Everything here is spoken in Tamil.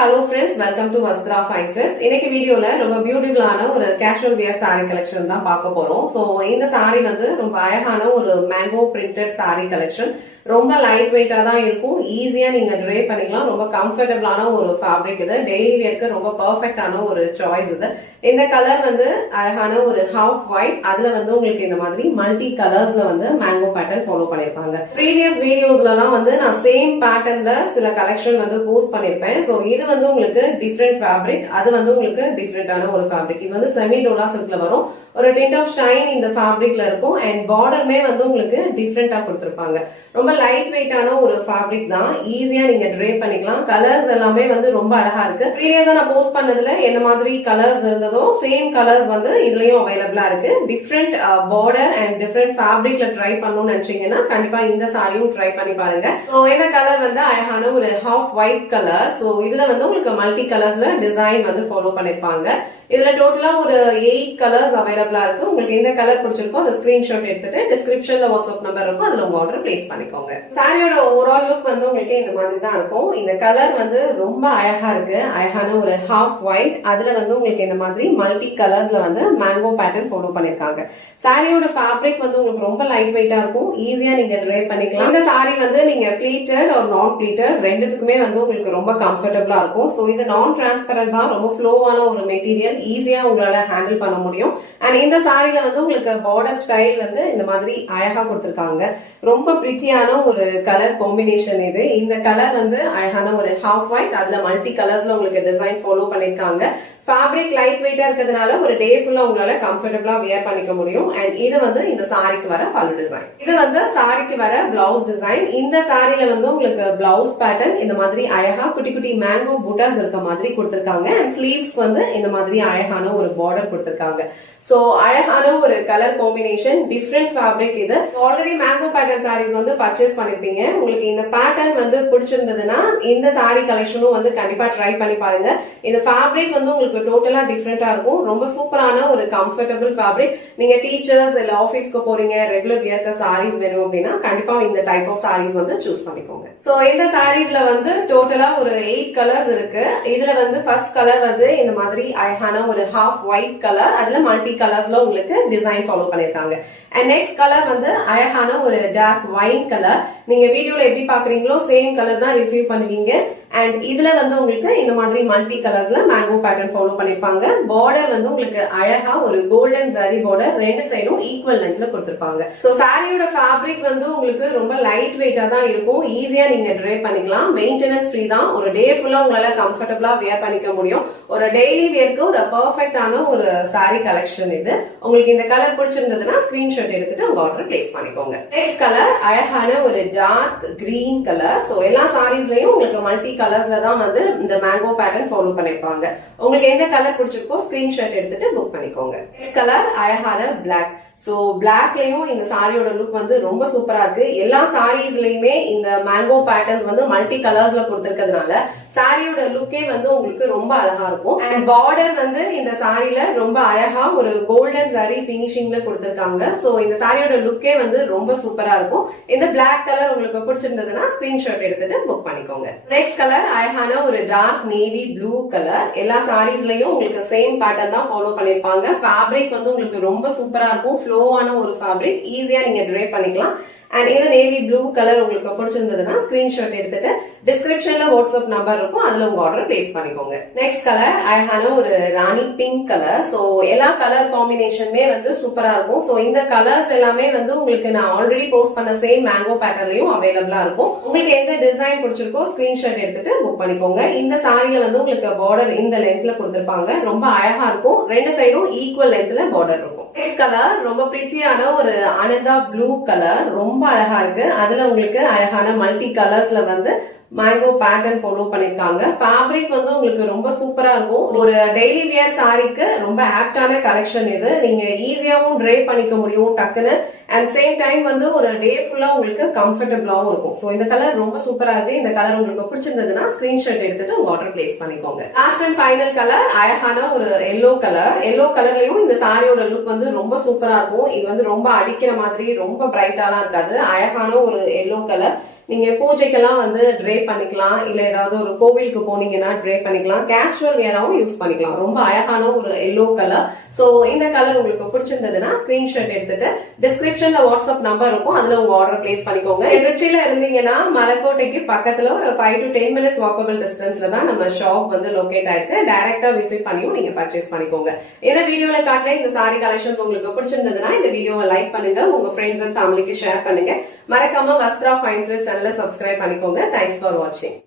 hello friends, welcome to Vastra Fine Threads. இன்னைக்கு வீடியோல ரொம்ப பியூட்டிஃபுல்லான ஒரு casual wear saree collection தான் பார்க்க போறோம். சோ இந்த saree வந்து ரொம்ப அழகான ஒரு mango printed saree collection. ரொம்ப லைட் வெயிட்டா தான் இருக்கும். ஈஸியா நீங்க ட்ரே பண்ணிக்கலாம். ரொம்ப கம்ஃபர்டபிளான ஒரு ஃபேப்ரிக் இது. டெய்லி வேர்க்கு ரொம்ப பெர்ஃபெக்ட்டான ஒரு சாய்ஸ் இது. இந்த கலர் வந்து அழகான ஒரு ஹாஃப் ஒயிட். அதுல வந்து உங்களுக்கு இந்த மாதிரி மல்டி கலர்ஸ்ல வந்து மேங்கோ பேட்டர்ன் ஃபாலோ பண்ணிருப்பாங்க. ப்ரீவியஸ் வீடியோஸ்லாம் வந்து நான் சேம் பேட்டர்ன்ல சில கலெக்ஷன் வந்து போஸ்ட் பண்ணிருப்பேன். சோ இது வந்து உங்களுக்கு டிஃப்ரெண்ட் ஃபேப்ரிக், அது வந்து உங்களுக்கு டிஃப்ரெண்டான ஒரு ஃபேப்ரிக். இது வந்து செமி டோலா சில்க்ல வரும். ஒரு டிண்ட் ஆஃப் ஷைன் இந்த ஃபேப்ரிக்ல இருக்கும். அண்ட் பார்டருமே வந்து உங்களுக்கு டிஃப்ரெண்டா கொடுத்திருப்பாங்க. ரொம்ப லைட் வெயிட்டான ஒரு ஃபேப்ரிக் தான். ஈஸியா நீங்க ட்ரே பண்ணிக்கலாம். கலர்ஸ் எல்லாமே வந்து ரொம்ப அழகா இருக்கு. ப்ரீவியஸா நான் போஸ்ட் பண்ணதுல எந்த மாதிரி கலர்ஸ் இருந்ததோ சேம் கலர்ஸ் வந்து இதுலயும் அவைலபிளா இருக்கு. டிஃப்ரெண்ட் பார்டர் அண்ட் டிஃப்ரெண்ட் ஃபேப்ரிக்ல ட்ரை பண்ணணும்னு நினைச்சீங்கன்னா கண்டிப்பா இந்த சாரியும் ட்ரை பண்ணி பாருங்க. சோ இந்த கலர் வந்து அழகான ஒரு ஹாஃப் ஒயிட் கலர். சோ இதுல வந்து உங்களுக்கு மல்டி கலர்ஸ்ல டிசைன் வந்து ஃபாலோ பண்ணிருப்பாங்க. இதுல டோட்டலா ஒரு 8 கலர்ஸ் அவைலபிளா இருக்கு. உங்களுக்கு எந்த கலர் பிடிச்சிருக்கோ அந்த ஸ்கிரீன்ஷாட் எடுத்துட்டு டிஸ்கிரிப்ஷன்ல வாட்ஸ்அப் நம்பர் இருக்கும், அதுல உங்க ஆர்டர் பிளேஸ் பண்ணிக்கோங்க. சாரியோட ஓவரால் லுக் வந்து உங்களுக்கு இந்த மாதிரி தான் இருக்கும். இந்த கலர் வந்து ரொம்ப அழகா இருக்கு. அழகான ஒரு ஹாஃப் ஒயிட், அதுல வந்து உங்களுக்கு இந்த மாதிரி மல்டி கலர்ஸ்ல வந்து மேங்கோ பேட்டர்ன் ஃபாலோ பண்ணிருக்காங்க. சாரியோட ஃபேப்ரிக் வந்து உங்களுக்கு ரொம்ப லைட் வெயிட்டா இருக்கும். ஈஸியா நீங்க ட்ரை பண்ணிக்கலாம். இந்த சாரி வந்து நீங்க பிளீட்டட் ஒரு நான் பிளீட்டட் ரெண்டுத்துக்குமே வந்து உங்களுக்கு ரொம்ப கம்ஃபர்டபிளா இருக்கும். சோ இது நான் டிரான்ஸ்பரண்ட் தான், ரொம்ப ஃப்ளோவான ஒரு மெட்டீரியல். ஈஸியா உங்களால ஹேண்டில் பண்ண முடியும். அண்ட் இந்த சாரில வந்து உங்களுக்கு பார்டர் ஸ்டைல் வந்து இந்த மாதிரி அழகா கொடுத்திருக்காங்க. ரொம்ப பிரிட்டியான ஒரு கலர் காம்பினேஷன் இது. இந்த கலர் வந்து அழகான ஒரு ஹாஃப் ஒயிட், அதுல மல்டி கலர்ஸ்ல உங்களுக்கு டிசைன் ஃபாலோ பண்ணிருக்காங்க. ஃபேப்ரிக் லைட் வெயிட்டா இருக்கிறதுனால ஒரு டே ஃபுல்லா உங்களால கம்ஃபர்டபிளா வியர் பண்ணிக்க முடியும். அண்ட் இது வந்து இந்த சாரிக்கு வர பல்லு டிசைன். இது வந்து சாரிக்கு வர பிளவுஸ் டிசைன். இந்த சாரில வந்து உங்களுக்கு பிளவுஸ் பேட்டர்ன் இந்த மாதிரி அழகா குட்டி குட்டி மேங்கோ புட்டாஸ் இருக்க மாதிரி கொடுத்திருக்காங்க. அண்ட் ஸ்லீவ்ஸ் வந்து இந்த மாதிரி அழகான ஒரு பார்டர் கொடுத்திருக்காங்க. சோ அழகான ஒரு கலர் காம்பினேஷன், டிஃப்ரெண்ட் ஃபேப்ரிக் இது. ஆல்ரெடி மேங்கோ பேட்டர்ன் சாரீஸ் வந்து பர்ச்சேஸ் பண்ணிருப்பீங்க. உங்களுக்கு இந்த பேட்டர்ன் வந்து பிடிச்சிருந்ததுன்னா இந்த சாரி கலெக்ஷனும் வந்து கண்டிப்பா ட்ரை பண்ணி பாருங்க. இந்த ஃபேப்ரிக் வந்து உங்களுக்கு டோட்டலா டிஃப்ரெண்டா இருக்கும். ரொம்ப சூப்பரான ஒரு கம்ஃபர்டபிள் ஃபேப்ரிக். நீங்க டீச்சர்ஸ் இல்ல ஆபீஸ்க்கு போறீங்க, ரெகுலர் வியர்க்கு சாரீஸ் வேணும் அப்படின்னா கண்டிப்பா இந்த டைப் ஆஃப் சாரீஸ் வந்து சூஸ் பண்ணிக்கோங்க. சோ இந்த சாரீஸ்ல வந்து டோட்டலா ஒரு 8 கலர்ஸ் இருக்கு. இதுல வந்து ஃபர்ஸ்ட் கலர் வந்து இந்த மாதிரி அழகான ஒரு ஹாஃப் ஒயிட் கலர், அதுல மல்டி கலர்ஸ்ல உங்களுக்கு டிசைன் ஃபாலோ பண்ணிருக்காங்க. அண்ட் நெக்ஸ்ட் கலர் வந்து அழகான ஒரு டார்க் ஒயின் கலர். நீங்க வீடியோல எப்படி பாக்குறீங்களோ சேம் கலர் தான் ரிசீவ் பண்ணுவீங்க. அண்ட் இதுல வந்து உங்களுக்கு இந்த மாதிரி மல்டி கலர்ஸ்ல மேங்கோ பேட்டர்ன் ஃபாலோ பண்ணிருப்பாங்க. பார்டர் வந்து உங்களுக்கு அழகா ஒரு கோல்டன் ஜரி பார்டர், ரெண்டு சைடும் ஈக்குவல் லென்த்ல கொடுத்திருப்பாங்க. சோ சாரியோட ஃபேப்ரிக் வந்து உங்களுக்கு ரொம்ப லைட் வெயிட்டா தான் இருக்கும். ஈஸியா நீங்க ட்ரே பண்ணிக்கலாம். மெயின்டெனன்ஸ் ஃப்ரீ தான். ஒரு டே ஃபுல்லா உங்களால கம்ஃபர்டபிளா வியர் பண்ணிக்க முடியும். ஒரு டெய்லி வியர்க்கு ஒரு பெர்ஃபெக்ட்டான ஒரு சாரி கலெக்ஷன் இது. உங்களுக்கு இந்த கலர் பிடிச்சிருந்ததுன்னா ஸ்கிரீன்ஷாட் எடுத்துட்டு உங்க ஆர்டர் பிளேஸ் பண்ணிக்கோங்க. நெக்ஸ்ட் கலர் அழகான ஒரு டார்க் கிரீன் கலர். சோ எல்லா சாரீஸ்லயும் உங்களுக்கு மல்டி கலர்ஸ்ல தான் வந்து இந்த மேங்கோ பேட்டர்ன் ஃபாலோ பண்ணிருப்பாங்க. உங்களுக்கு எந்த கலர் பிடிச்சிருக்கோ ஸ்கிரீன்ஷாட் எடுத்துட்டு புக் பண்ணிக்கோங்க. நெக்ஸ்ட் கலர் அழகான பிளாக். சோ பிளாக்லயும் இந்த சாரியோட லுக் வந்து ரொம்ப சூப்பரா இருக்கு. எல்லா சாரீஸ்லயுமே இந்த மேங்கோ பேட்டர்ன்ஸ் வந்து மல்டி கலர்ஸ்ல கொடுத்திருக்கிறதுனால சாரியோட லுக்கே வந்து உங்களுக்கு ரொம்ப அழகா இருக்கும். அண்ட் பார்டர் வந்து இந்த சாரில ரொம்ப அழகா ஒரு கோல்டன் சாரி பினிஷிங்ல கொடுத்திருக்காங்க. சோ இந்த சாரியோட லுக்கே வந்து ரொம்ப சூப்பரா இருக்கும். இந்த பிளாக் கலர் உங்களுக்கு பிடிச்சிருந்ததுன்னா ஸ்கிரீன்ஷாட் எடுத்துட்டு புக் பண்ணிக்கோங்க. நெக்ஸ்ட் கலர் அழகான ஒரு டார்க் நேவி ப்ளூ கலர். எல்லா சாரீஸ்லயும் உங்களுக்கு சேம் பேட்டர்ன் தான் ஃபாலோ பண்ணிருப்பாங்க. ஃபேப்ரிக் வந்து உங்களுக்கு ரொம்ப சூப்பரா இருக்கும். ஃப்ளோவான ஒரு ஃபேப்ரிக், ஈஸியா நீங்க ட்ரே பண்ணிக்கலாம். அண்ட் இந்த நேவி ப்ளூ கலர் உங்களுக்கு பிடிச்சிருந்ததுன்னா ஸ்கிரீன்ஷாட் எடுத்துட்டு டிஸ்கிரிப்ஷன்ல வாட்ஸ்அப் நம்பர் இருக்கும், அதுல உங்க ஆர்டர் பிளேஸ் பண்ணிக்கோங்க. நெக்ஸ்ட் கலர் அழகான ஒரு ராணி பிங்க் கலர். சோ எல்லா கலர் காம்பினேஷனுமே வந்து சூப்பரா இருக்கும். சோ இந்த கலர்ஸ் எல்லாமே வந்து உங்களுக்கு நான் ஆல்ரெடி போஸ்ட் பண்ண சேம் மேங்கோ பேட்டர்ன்லயும் அவைலபிளா இருக்கும். உங்களுக்கு எந்த டிசைன் பிடிச்சிருக்கோ ஸ்கிரீன்ஷாட் எடுத்துட்டு புக் பண்ணிக்கோங்க. இந்த சாரியில வந்து உங்களுக்கு பார்டர் இந்த லென்த்ல கொடுத்திருப்பாங்க. ரொம்ப அழகா இருக்கும். ரெண்டு சைடும் ஈக்குவல் லென்த்ல பார்டர் இருக்கும். நெக்ஸ்ட் கலர் ரொம்ப பிரிட்டியான ஒரு ஆனந்தா ப்ளூ கலர். ரொம்ப அழகா இருக்கு. அதுல உங்களுக்கு அழகான மல்டி கலர்ஸ்ல வந்து மேங்கோ பேட்டர்ன் ஃபாலோ பண்ணிருக்காங்க. ஃபேப்ரிக் வந்து உங்களுக்கு ரொம்ப சூப்பரா இருக்கும். ஒரு டெய்லி வியர் சாரிக்கு ரொம்ப ஆப்டான கலெக்ஷன் இது. நீங்க ஈஸியாவும் ட்ரே பண்ணிக்க முடியும் டக்குன்னு. அண்ட் சேம் டைம் வந்து ஒரு டே ஃபுல்லா உங்களுக்கு கம்ஃபர்டபிளாவும் இருக்கும். சோ இந்த கலர் ரொம்ப சூப்பரா இருக்கு. இந்த கலர் உங்களுக்கு பிடிச்சிருந்ததுன்னா ஸ்கிரீன்ஷாட் எடுத்துட்டு உங்க ஆர்டர் பிளேஸ் பண்ணிக்கோங்க. லாஸ்ட் அண்ட் ஃபைனல் கலர் அழகான ஒரு எல்லோ கலர். எல்லோ கலர்லயும் இந்த சாரியோட லுக் வந்து ரொம்ப சூப்பரா இருக்கும். இது வந்து ரொம்ப அடிக்கிற மாதிரி ரொம்ப பிரைட்டாலாம் இருக்காது. அழகான ஒரு எல்லோ கலர். நீங்க பூஜைக்கெல்லாம் வந்து ட்ரே பண்ணிக்கலாம், இல்ல ஏதாவது ஒரு கோவிலுக்கு போனீங்கன்னா ட்ரே பண்ணிக்கலாம், கேஷுவல் வியராவும் யூஸ் பண்ணிக்கலாம். ரொம்ப அழகான ஒரு எல்லோ கலர். சோ இந்த கலர் உங்களுக்கு பிடிச்சிருந்ததுன்னா ஸ்கிரீன்ஷாட் எடுத்துட்டு டிஸ்கிரிப்ஷன்ல வாட்ஸ்அப் நம்பர் இருக்கும், அதுல உங்க ஆர்டர் பிளேஸ் பண்ணிக்கோங்க. திருச்சியில இருந்தீங்கன்னா மலைக்கோட்டைக்கு பக்கத்துல ஒரு 5 to 10 minutes வாக்கபிள் டிஸ்டன்ஸ்ல தான் நம்ம ஷாப் வந்து லொகேட் ஆயிருக்கு. டைரக்டா விசிட் பண்ணியும் நீங்க பர்ச்சேஸ் பண்ணிக்கோங்க. இந்த வீடியோல காட்டுற இந்த சாரி கலெக்ஷன்ஸ் உங்களுக்கு பிடிச்சிருந்ததுன்னா இந்த வீடியோவை லைக் பண்ணுங்க, உங்க ஃப்ரெண்ட்ஸ் அண்ட் ஃபேமிலிக்கு ஷேர் பண்ணுங்க. மறக்காம வஸ்த்ரா ஃபைன் ட்ரெஸ் சேனலை சப்ஸ்கிரைப் பண்ணிக்கோங்க. தேங்க்ஸ் ஃபார் வாட்சிங்.